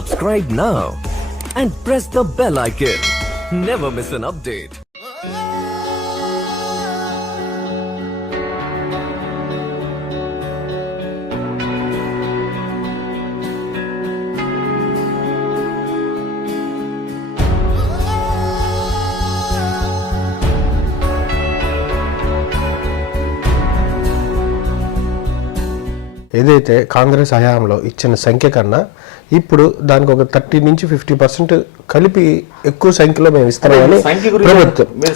Subscribe now and press the bell icon. Never miss an update. ఏదైతే కాంగ్రెస్ హయాంలో ఇచ్చిన సంఖ్య కన్నా ఇప్పుడు దానికి ఒక 30 నుంచి 50% కలిపి ఎక్కువ సంఖ్యలో మేము ఇస్తామని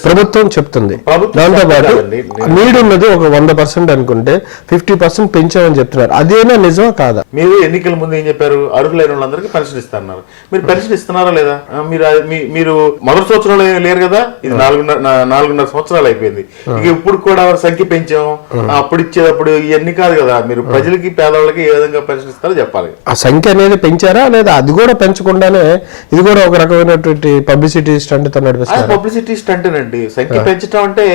ప్రభుత్వం చెప్తుంది. దాంతోపాటు నీడున్నది ఒక 100% అనుకుంటే 50% పెంచామని చెప్తున్నారు. అదేనా నిజమా కాదా? మీరు ఎన్నికల ముందు ఏం చెప్పారు? అర్హులైన వాళ్ళందరికీ పెన్షన్ ఇస్తున్నారు. మీరు పెన్షన్ ఇస్తున్నారా లేదా? మీరు మొదటి సంవత్సరంలో లేరు కదా, ఇది 4.5 సంవత్సరాలు అయిపోయింది. ఇక ఇప్పుడు కూడా సంఖ్య పెంచాం, అప్పుడు ఇచ్చేటప్పుడు ఇవన్నీ కాదు కదా. మీరు ప్రజలకి పేదవాళ్ళకి ఏ విధంగా పెన్షన్ ఇస్తారో చెప్పాలి. ఆ సంఖ్య అనేది పెంచారా లేదా? అది కూడా పెంచకుండానే ఇది కూడా ఒక రకమైనటువంటి పబ్లిసిటీ స్టంట్ తో నడిపిస్తారు. పబ్లిసిటీ స్టంట్ అండి. సంఖ్య పెంచడం అంటే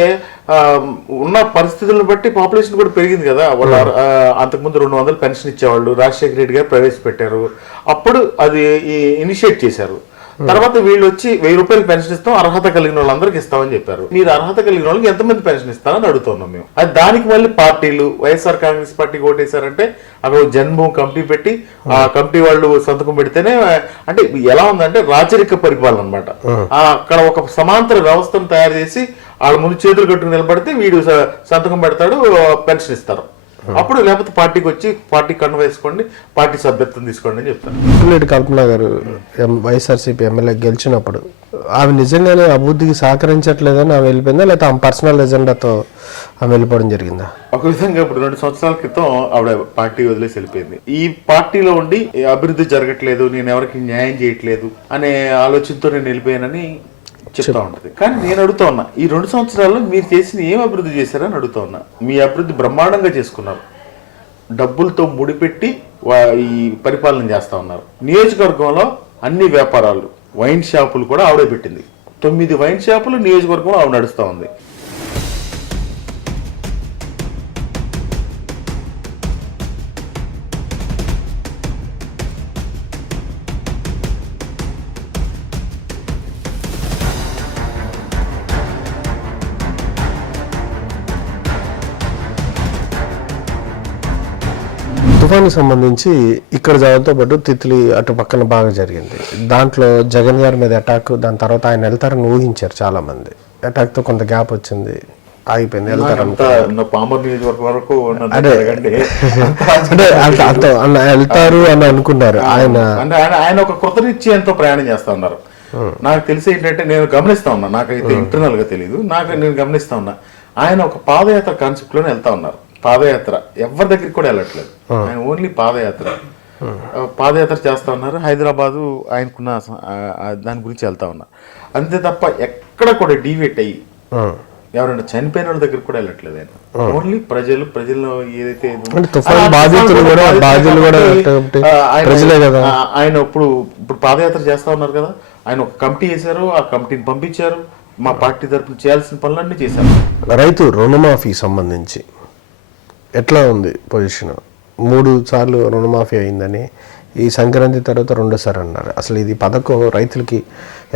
ఉన్న పరిస్థితులను బట్టి పాపులేషన్ కూడా పెరిగింది కదా. వాళ్ళు అంతకుముందు 200 పెన్షన్ ఇచ్చేవాళ్ళు, రాజశేఖర రెడ్డి గారు ప్రవేశపెట్టారు. అప్పుడు అది ఇనిషియేట్ చేశారు. తర్వాత వీళ్ళు వచ్చి 1000 రూపాయలు పెన్షన్ ఇస్తాం, అర్హత కలిగిన వాళ్ళందరికీ ఇస్తామని చెప్పారు. మీరు అర్హత కలిగిన వాళ్ళకి ఎంతమంది పెన్షన్ ఇస్తారని అడుగుతున్నాం మేము. అది దానికి మళ్ళీ పార్టీలు వైఎస్ఆర్ కాంగ్రెస్ పార్టీకి ఓటేశారంటే అక్కడ జన్మభూమి కమిటీ పెట్టి ఆ కమిటీ వాళ్ళు సంతకం పెడితేనే, అంటే ఎలా ఉందంటే రాచరిక పరిపాలన అనమాట. అక్కడ ఒక సమాంతర వ్యవస్థను తయారు చేసి వాళ్ళ ముందు చేతులు కట్టుకుని నిలబడితే వీడు సంతకం పెడతాడు, పెన్షన్ ఇస్తారు. అప్పుడు లేకపోతే పార్టీకి వచ్చి పార్టీ కన్ను వేసుకోండి, పార్టీ సభ్యత్వం తీసుకోండి అని చెప్తాను. పుల్లేటి కల్పన గారు వైఎస్ఆర్సీపీ ఎమ్మెల్యే గెలిచినప్పుడు ఆమె నిజంగానే అభివృద్ధికి సహకరించట్లేదని ఆమె వెళ్ళిపోయిందా, లేకపోతే ఆమె పర్సనల్ ఎజెండాతో ఆమె వెళ్ళిపోవడం జరిగిందా? ఒక విధంగా ఇప్పుడు 2 సంవత్సరాల క్రితం ఆవిడ పార్టీ వదిలేసి వెళ్ళిపోయింది. ఈ పార్టీలో ఉండి అభివృద్ధి జరగట్లేదు, నేను ఎవరికి న్యాయం చేయట్లేదు అనే ఆలోచనతో నేను వెళ్ళిపోయానని చెప్తా ఉంటది. కానీ నేను అడుగుతా ఉన్నా, ఈ 2 సంవత్సరాల్లో మీరు చేసిన ఏం అభివృద్ధి చేశారని అడుగుతా ఉన్నా. మీ అభివృద్ధి బ్రహ్మాండంగా చేసుకున్నారు, డబ్బులతో ముడిపెట్టి ఈ పరిపాలన చేస్తా ఉన్నారు. నియోజకవర్గంలో అన్ని వ్యాపారాలు, వైన్ షాపులు కూడా ఆవిడే పెట్టింది. 9 వైన్ షాపులు నియోజకవర్గంలో ఆవిడ నడుస్తూ ఉంది. తుఫానికి సంబంధించి ఇక్కడ జగన్తో పాటు తిత్లీ అటు పక్కన బాగా జరిగింది. దాంట్లో జగన్ గారి మీద అటాక్, దాని తర్వాత ఆయన వెళ్తారని ఊహించారు చాలా మంది. అటాక్ తో కొంత గ్యాప్ వచ్చింది, ఆగిపోయింది. వెళ్తారు వెళ్తారు అని అనుకున్నారు. ఆయన ఒక కృతనిశ్చయంతో ప్రయాణం చేస్తా ఉన్నారు. నాకు తెలిసి ఏంటంటే, నేను గమనిస్తా ఉన్నా, నాకైతే ఇంటర్నల్ గా తెలియదు, నేను గమనిస్తా ఉన్నా, ఆయన ఒక పాదయాత్ర కాన్సెప్ట్ లోనే వెళ్తా ఉన్నారు. పాదయాత్ర ఎవరి దగ్గరికి కూడా వెళ్ళట్లేదు, ఆయన ఓన్లీ పాదయాత్ర చేస్తా ఉన్నారు. హైదరాబాదు ఆయనకున్న దాని గురించి వెళ్తా ఉన్నారు అంతే తప్ప ఎక్కడ కూడా డీవియేట్ అయ్యి ఎవరైనా చనిపోయిన వాళ్ళ దగ్గర కూడా వెళ్ళట్లేదు. ఆయన ఓన్లీ ప్రజల్లో ఏదైతే ఆయన ఇప్పుడు పాదయాత్ర చేస్తా ఉన్నారు కదా, ఆయన ఒక కమిటీ వేశారు, ఆ కమిటీని పంపించారు, మా పార్టీ తరఫున చేయాల్సిన పనులన్నీ చేశారు. రైతు రుణమాఫీ సంబంధించి ఎట్లా ఉంది పొజిషన్? 3 సార్లు రుణమాఫీ అయిందని, ఈ సంక్రాంతి తర్వాత 2సారి అన్నారు. అసలు ఇది పథకం రైతులకి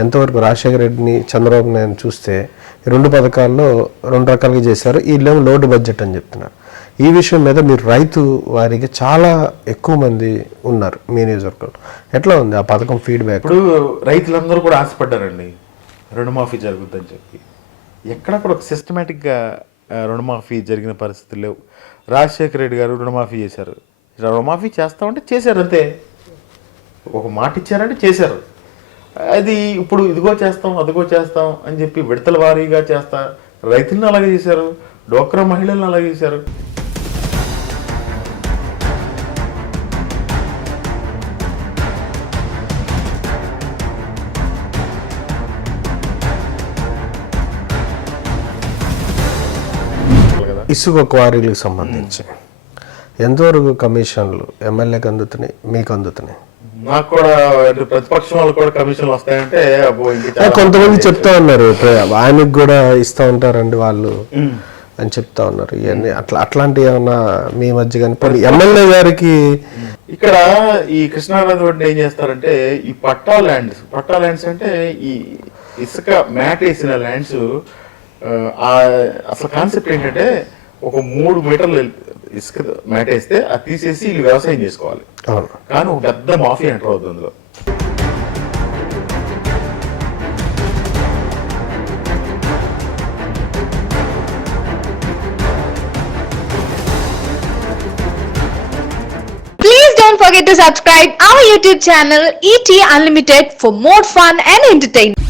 ఎంతవరకు? రాజశేఖర రెడ్డిని, చంద్రబాబు నాయుడు చూస్తే ఈ 2 పథకాల్లో 2 రకాలుగా చేశారు. వీళ్ళేమో లోటు బడ్జెట్ అని చెప్తున్నారు. ఈ విషయం మీద మీరు రైతు వారికి చాలా ఎక్కువ మంది ఉన్నారు మీ నియోజకవర్గంలో, ఎట్లా ఉంది ఆ పథకం ఫీడ్బ్యాక్? ఇప్పుడు రైతులందరూ కూడా ఆశపడ్డారండి రుణమాఫీ జరుగుద్దని చెప్పి. ఎక్కడ కూడా ఒక సిస్టమేటిక్గా రుణమాఫీ జరిగిన పరిస్థితులు లేవు. రాజశేఖర రెడ్డి గారు రుణమాఫీ చేశారు, రుణమాఫీ చేస్తామంటే చేశారు అంతే. ఒక మాట ఇచ్చారంటే చేశారు. అది ఇప్పుడు ఇదిగో చేస్తాం అదిగో చేస్తాం అని చెప్పి విడతల వారీగా చేస్తా రైతులను అలాగే చేశారు, డోక్రా మహిళలను అలాగే చేశారు. ఇసుక క్వారీలకు సంబంధించి ఎంతవరకు కమిషన్లు ఎమ్మెల్యేకి అందుతున్నాయి, మీకు అందుతున్నాయి? నాకు కూడా ప్రతిపక్షం వాళ్ళు కూడా కమిషన్లు వస్తాయంటే కొంతమంది చెప్తా ఉన్నారు ఆయనకు కూడా ఇస్తా ఉంటారండి వాళ్ళు అని చెప్తా ఉన్నారు. ఇవన్నీ అట్లాంటివి ఏమన్నా మీ మధ్య కానీ ఎమ్మెల్యే గారికి ఇక్కడ ఈ కృష్ణానది ఒడ్డున ఏం చేస్తారంటే ఈ పట్టా ల్యాండ్స్ అంటే ఈ ఇసుక మ్యాట్ వేసిన ల్యాండ్స్, అసలు కాన్సెప్ట్ ఏంటంటే ఒక 3 మీటర్లు ఇసుక మ్యాట్ వేస్తే అది తీసేసి వీళ్ళు వ్యవసాయం చేసుకోవాలి. కానీ ఒక పెద్ద మాఫియా ఎంటర్ అవుతుంది అందులో. Please don't forget to subscribe our YouTube channel ET Unlimited for more fun and entertainment.